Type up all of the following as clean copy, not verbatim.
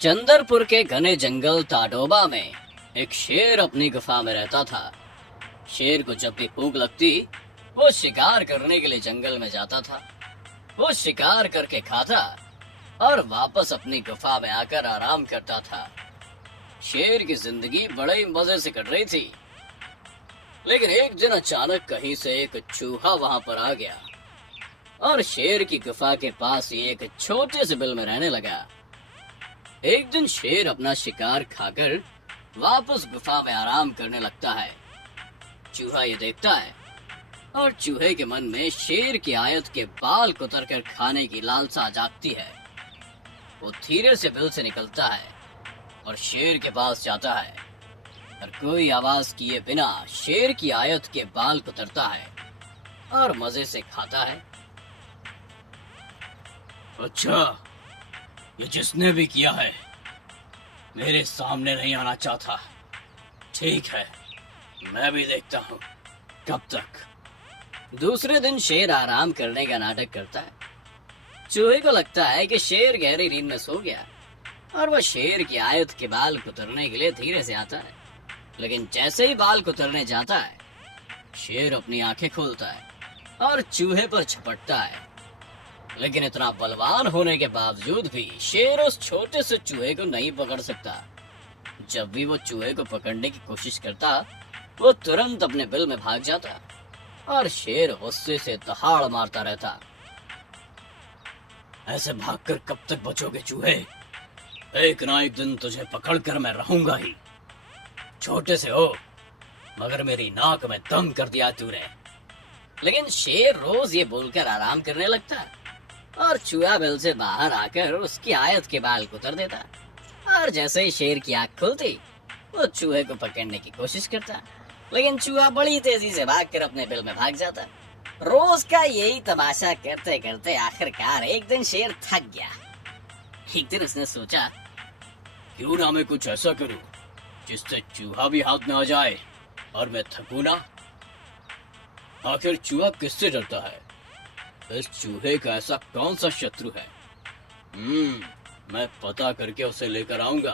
चंदरपुर के घने जंगल ताडोबा में एक शेर अपनी गुफा में रहता था। शेर को जब भी भूख लगती, वो शिकार करने के लिए जंगल में जाता था। वो शिकार करके खाता और वापस अपनी गुफा में आकर आराम करता था। शेर की जिंदगी बड़े ही मजे से कट रही थी, लेकिन एक दिन अचानक कहीं से एक चूहा वहां पर आ गया और शेर की गुफा के पास ही एक छोटे से बिल में रहने लगा। एक दिन शेर अपना शिकार खाकर वापस गुफा में आराम करने लगता है। चूहा ये देखता है और चूहे के मन में शेर की आयत के बाल कुतर कर खाने की लालसा जागती है। वो धीरे से बिल से निकलता है और शेर के पास जाता है और कोई आवाज किए बिना शेर की आयत के बाल कुतरता है और मजे से खाता है। अच्छा, ये जिसने भी किया है मेरे सामने नहीं आना चाहता। ठीक है, मैं भी देखता हूँ कब तक। दूसरे दिन शेर आराम करने का नाटक करता है। चूहे को लगता है कि शेर गहरी नींद में सो गया और वह शेर की आयत के बाल कुतरने के लिए धीरे से आता है। लेकिन जैसे ही बाल कुतरने जाता है, शेर अपनी आंखें खोलता है और चूहे पर झपटता है। लेकिन इतना बलवान होने के बावजूद भी शेर उस छोटे से चूहे को नहीं पकड़ सकता। जब भी वो चूहे को पकड़ने की कोशिश करता, वो तुरंत अपने बिल में भाग जाता और शेर गुस्से से दहाड़ मारता रहता। ऐसे भागकर कब तक बचोगे चूहे? एक ना एक दिन तुझे पकड़कर मैं रहूंगा ही। छोटे से हो, मगर मेरी नाक में दम कर दिया तूने। लेकिन शेर रोज ये बोलकर आराम करने लगता और चूहा बिल से बाहर आकर उसकी आयत के बाल कुतर देता। और जैसे ही शेर की आंख खुलती, वो चूहे को पकड़ने की कोशिश करता, लेकिन चूहा बड़ी तेजी से भागकर अपने बिल में भाग जाता। रोज का यही तमाशा करते करते आखिरकार एक दिन शेर थक गया। एक दिन उसने सोचा, क्यों ना मैं कुछ ऐसा करूं जिससे चूहा भी हाथ में आ जाए और मैं थकूं ना। आखिर चूहा किससे डरता है? इस चूहे का ऐसा कौन सा शत्रु है? मैं पता करके उसे लेकर आऊंगा।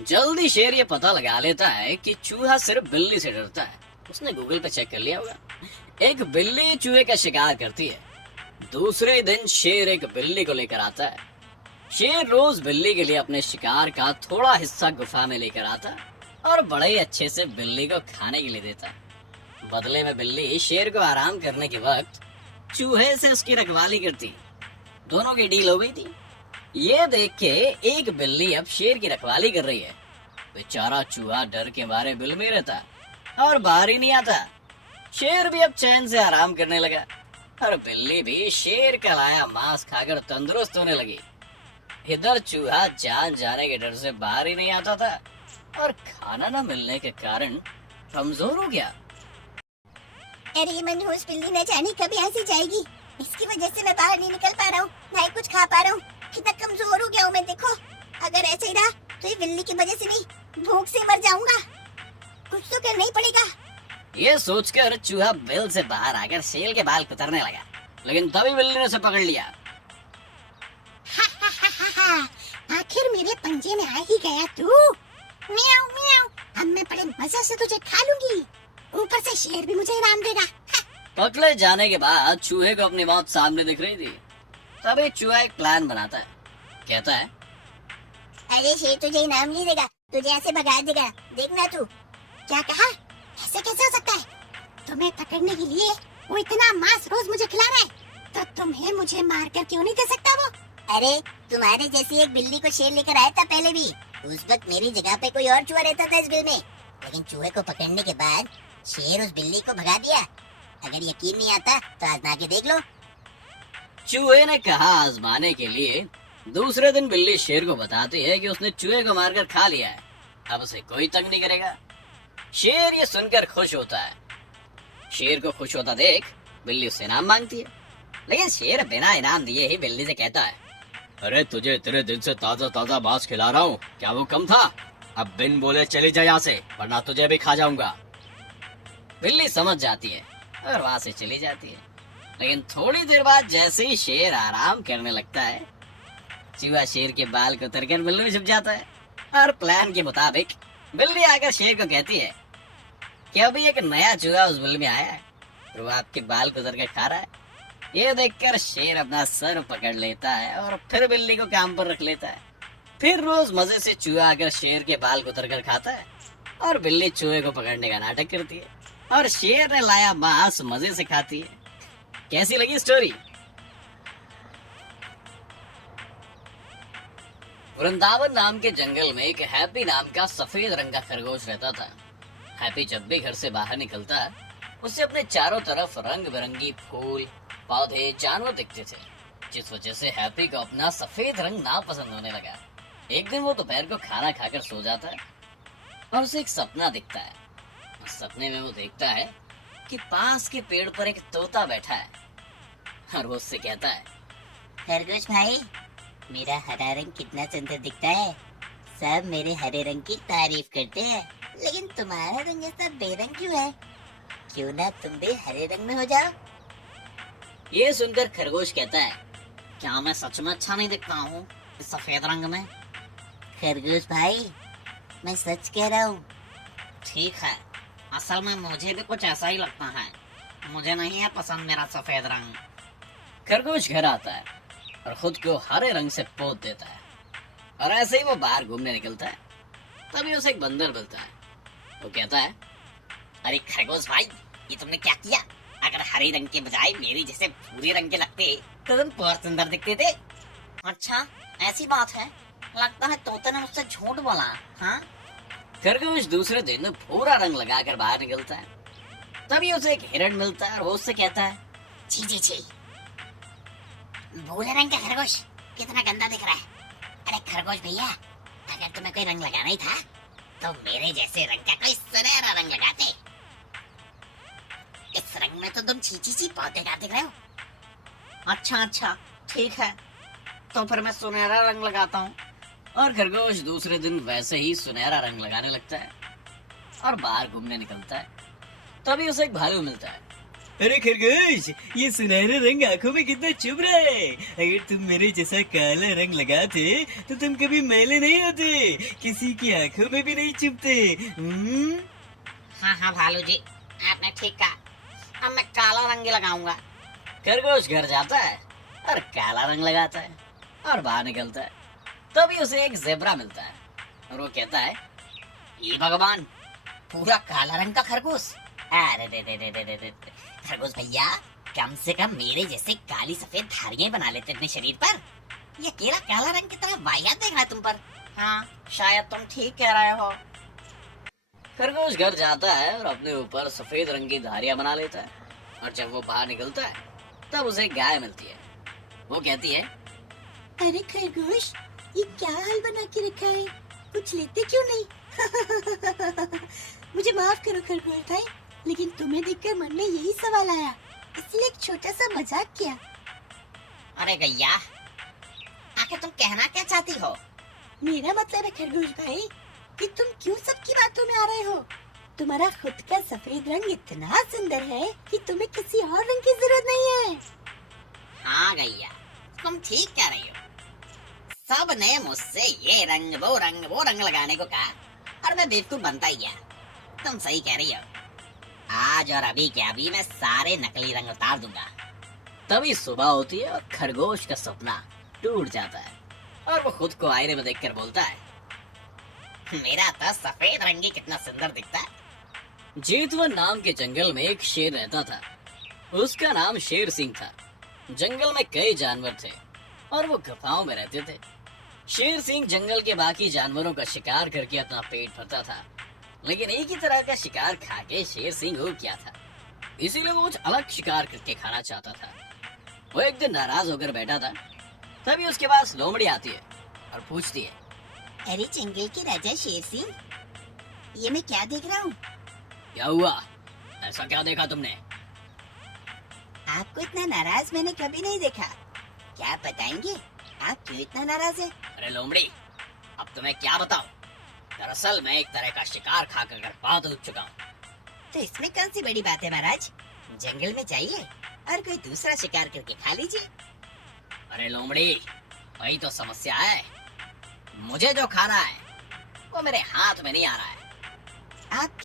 जल्दी शेर ये पता लगा लेता है कि चूहा सिर्फ बिल्ली से डरता है। उसने गूगल पे चेक कर लिया होगा। एक बिल्ली चूहे का शिकार करती है। दूसरे दिन शेर एक बिल्ली को लेकर आता है। शेर रोज बिल्ली के लिए अपने शिकार का थोड़ा हिस्सा गुफा में लेकर आता और बड़े ही अच्छे से बिल्ली को खाने के लिए देता। बदले में बिल्ली शेर को आराम करने के वक्त चूहे से उसकी रखवाली करती। दोनों की डील हो गई थी। ये देख के एक बिल्ली अब शेर की रखवाली कर रही है। बेचारा चूहा डर के मारे बिल में रहता और बाहर ही नहीं आता। शेर भी अब चैन से आराम करने लगा और बिल्ली भी शेर का लाया मांस खाकर तंदुरुस्त होने लगी। इधर चूहा जान जाने के डर से बाहर ही नहीं आता था और खाना न मिलने के कारण कमजोर हो गया। अरे ये मनहूस बिल्ली न जाने कब यहाँ से जाएगी। इसकी वजह से मैं बाहर नहीं निकल पा रहा हूँ, ना ही कुछ खा पा रहा हूँ। कितना कमजोर हो गया हूँ मैं। देखो, अगर ऐसे ही रहा तो ये बिल्ली की वजह से नहीं, भूख से मर जाऊंगा। कुछ तो करना ही पड़ेगा। ये सोचकर चूहा बिल से बाहर आकर शेर के बाल कुतरने लगा, लेकिन तभी बिल्ली ने उसे पकड़ लिया। आखिर मेरे पंजे में आ ही गया तू। म्याऊ म्याऊ, अब मैं बड़े मजे से तुझे खा लूंगी। ऊपर से शेर भी मुझे इनाम देगा। पकड़े जाने के बाद चूहे को अपनी मौत सामने दिख रही थी। तभी चूहा एक प्लान बनाता है। कहता है, अरे शेर तुझे इनाम नहीं देगा, तुझे ऐसे भगा देगा। देखना तू। क्या कहा? ऐसे कैसे हो सकता है? तुम्हें पकड़ने के लिए वो इतना मांस रोज मुझे खिला रहा है, तो तुम्हें मुझे मार कर क्यों नहीं दे सकता वो? अरे तुम्हारे जैसी एक बिल्ली को शेर लेकर आया था पहले भी। उस वक्त मेरी जगह पे कोई और चूहा रहता था इस बिल में, लेकिन चूहे को पकड़ने के बाद शेर उस बिल्ली को भगा दिया। अगर यकीन नहीं आता तो आजमा के देख लो। चूहे ने कहा आजमाने के लिए। दूसरे दिन बिल्ली शेर को बताती है कि उसने चूहे को मारकर खा लिया है, अब उसे कोई तंग नहीं करेगा। शेर ये सुनकर खुश होता है। शेर को खुश होता देख बिल्ली उससे इनाम मांगती है, लेकिन शेर बिना इनाम दिए ही बिल्ली से कहता है, अरे तुझे तेरे दिल से ताजा ताजा मांस खिला रहा हूँ, क्या वो कम था? अब बिन बोले चली जा यहाँ से, वरना तुझे भी खा जाऊंगा। बिल्ली समझ जाती है और वहां से चली जाती है। लेकिन थोड़ी देर बाद जैसे ही शेर आराम करने लगता है, चूहा शेर के बाल को उतर कर बिल्ली में छुप जाता है और प्लान के मुताबिक बिल्ली आकर शेर को कहती है कि अभी एक नया चूहा उस बिल में आया है, वो आपके बाल को उतर कर खा रहा है। ये देखकर शेर अपना सर पकड़ लेता है और फिर बिल्ली को काम पर रख लेता है। फिर रोज मजे से चूहा आकर शेर के बाल को उतर कर खाता है और बिल्ली चूहे को पकड़ने का नाटक करती है और शेर ने लाया मांस मजे से खाती है। कैसी लगी स्टोरी? वृंदावन नाम के जंगल में एक हैप्पी नाम का सफेद रंग का खरगोश रहता था। हैप्पी जब भी घर से बाहर निकलता उसे अपने चारों तरफ रंग बिरंगी फूल, पौधे, जानवर दिखते थे, जिस वजह से हैप्पी को अपना सफेद रंग ना पसंद होने लगा। एक दिन वो दोपहर को खाना खाकर सो जाता है और उसे एक सपना दिखता है। उस सपने में वो देखता है कि पास के पेड़ पर एक तोता बैठा है और वो उससे कहता है, खरगोश भाई, मेरा हरा रंग कितना सुंदर दिखता है। सब मेरे हरे रंग की तारीफ करते हैं, लेकिन तुम्हारा रंग ऐसा बेरंग क्यों है? क्यों ना तुम भी हरे रंग में हो जाओ? ये सुनकर खरगोश कहता है, क्या मैं सच में अच्छा नहीं दिखता हूँ इस सफेद रंग में? खरगोश भाई, मैं सच कह रहा हूँ। ठीक है, असल में मुझे भी कुछ ऐसा ही लगता है। मुझे नहीं है पसंद मेरा सफेद रंग। खरगोश घर आता है और खुद को हरे रंग से पोत देता है और ऐसे ही वो बाहर घूमने निकलता है। तभी उसे एक बंदर मिलता है। वो कहता है, अरे खरगोश भाई, ये तुमने क्या किया? अगर हरे रंग के बजाय मेरे जैसे भूरे रंग के लगते तो तुम बहुत सुंदर दिखते थे। अच्छा, ऐसी बात है? लगता है तोते ने मुझसे झूठ बोला। हाँ? खरगोश दूसरे दिन भूरा रंग लगाकर बाहर निकलता है। तभी उसे एक हिरण मिलता है और वो उससे कहता है, छी छी छी, भूरे रंग का खरगोश कितना गंदा दिख रहा है। अरे खरगोश भैया, अगर तुम्हें कोई रंग लगाना ही था तो मेरे जैसे रंग का कोई सुनहरा रंग लगाते। इस रंग में तो तुम छी छी छी बहुत बेकार दिख रहे हो। अच्छा, ठीक है, तो फिर मैं सुनहरा रंग लगाता हूँ। और खरगोश दूसरे दिन वैसे ही सुनहरा रंग लगाने लगता है और बाहर घूमने निकलता है। तभी उसे एक भालू मिलता है। अरे खरगोश, ये सुनहरा रंग आंखों में कितना चुभ रहा है। अगर तुम मेरे जैसा काला रंग लगाते तो तुम कभी मैले नहीं होते, किसी की आंखों में भी नहीं चुभते। हाँ भालू जी, आपने ठीक कहा। अब मैं काला रंग लगाऊंगा। खरगोश घर जाता है और काला रंग लगाता है और बाहर निकलता है। तभी उसे एक ज़ेब्रा मिलता है और वो कहता है, ये भगवान, पूरा काला रंग का खरगोश। अरे दे खरगोश भैया, कम से कम मेरे जैसे काली सफेद धारियां बना लेते अपने शरीर पर। ये अकेला काला रंग की तरह वाहियात देख रहा है तुम पर। हाँ, शायद तुम ठीक कह रहे हो। खरगोश घर जाता है और अपने ऊपर सफेद रंग की धारियां बना लेता है और जब वो बाहर निकलता है तब उसे एक गाय मिलती है। वो कहती है, अरे खरगोश, ये क्या हाल बना के रखा है? कुछ लेते क्यों नहीं? मुझे माफ करो खरगोश भाई, लेकिन तुम्हें देखकर मन में यही सवाल आया, इसलिए एक छोटा सा मजाक किया। अरे गैया, आखिर तुम कहना क्या चाहती हो? मेरा मतलब है खरगोश भाई कि तुम क्यों सबकी बातों में आ रहे हो? तुम्हारा खुद का सफेद रंग इतना सुंदर है कि तुम्हें किसी और रंग की जरूरत नहीं है। हाँ गैया, तुम ठीक कह रही हो। सब ने मुझसे ये रंग वो रंग लगाने को कहा और मैं बेवकूफ बनता ही गया। तुम सही कह रही हो। आज और अभी के अभी मैं सारे नकली रंग उतार दूंगा। तभी सुबह होती है और खरगोश का सपना टूट जाता है और वो खुद को आईने में देखकर बोलता है, मेरा तो सफेद रंग ही कितना सुंदर दिखता है। जेतवन नाम के जंगल में एक शेर रहता था। उसका नाम शेर सिंह था। जंगल में कई जानवर थे और वो गुफाओं में रहते थे। शेर सिंह जंगल के बाकी जानवरों का शिकार करके अपना पेट भरता था, लेकिन एक ही तरह का शिकार खा के शेर सिंह हो गया था, इसीलिए वो कुछ अलग शिकार करके खाना चाहता था। वो एक दिन नाराज होकर बैठा था। तभी उसके पास लोमड़ी आती है और पूछती है, अरे जंगल के राजा शेर सिंह, ये मैं क्या देख रहा हूँ? क्या हुआ? ऐसा क्या देखा तुमने? आपको इतना नाराज मैंने कभी नहीं देखा। क्या आप बताएंगे आप क्यों इतना नाराज है? अरे लोमड़ी, अब तुम्हें क्या बताऊं? दरअसल मैं एक तरह का शिकार खाकर बहुत उठ चुका हूँ। तो इसमें कौन सी बड़ी बात है महाराज? जंगल में जाइए और कोई दूसरा शिकार करके खा लीजिए। अरे लोमड़ी, वही तो समस्या है, मुझे जो खाना है वो मेरे हाथ में नहीं आ रहा है। अब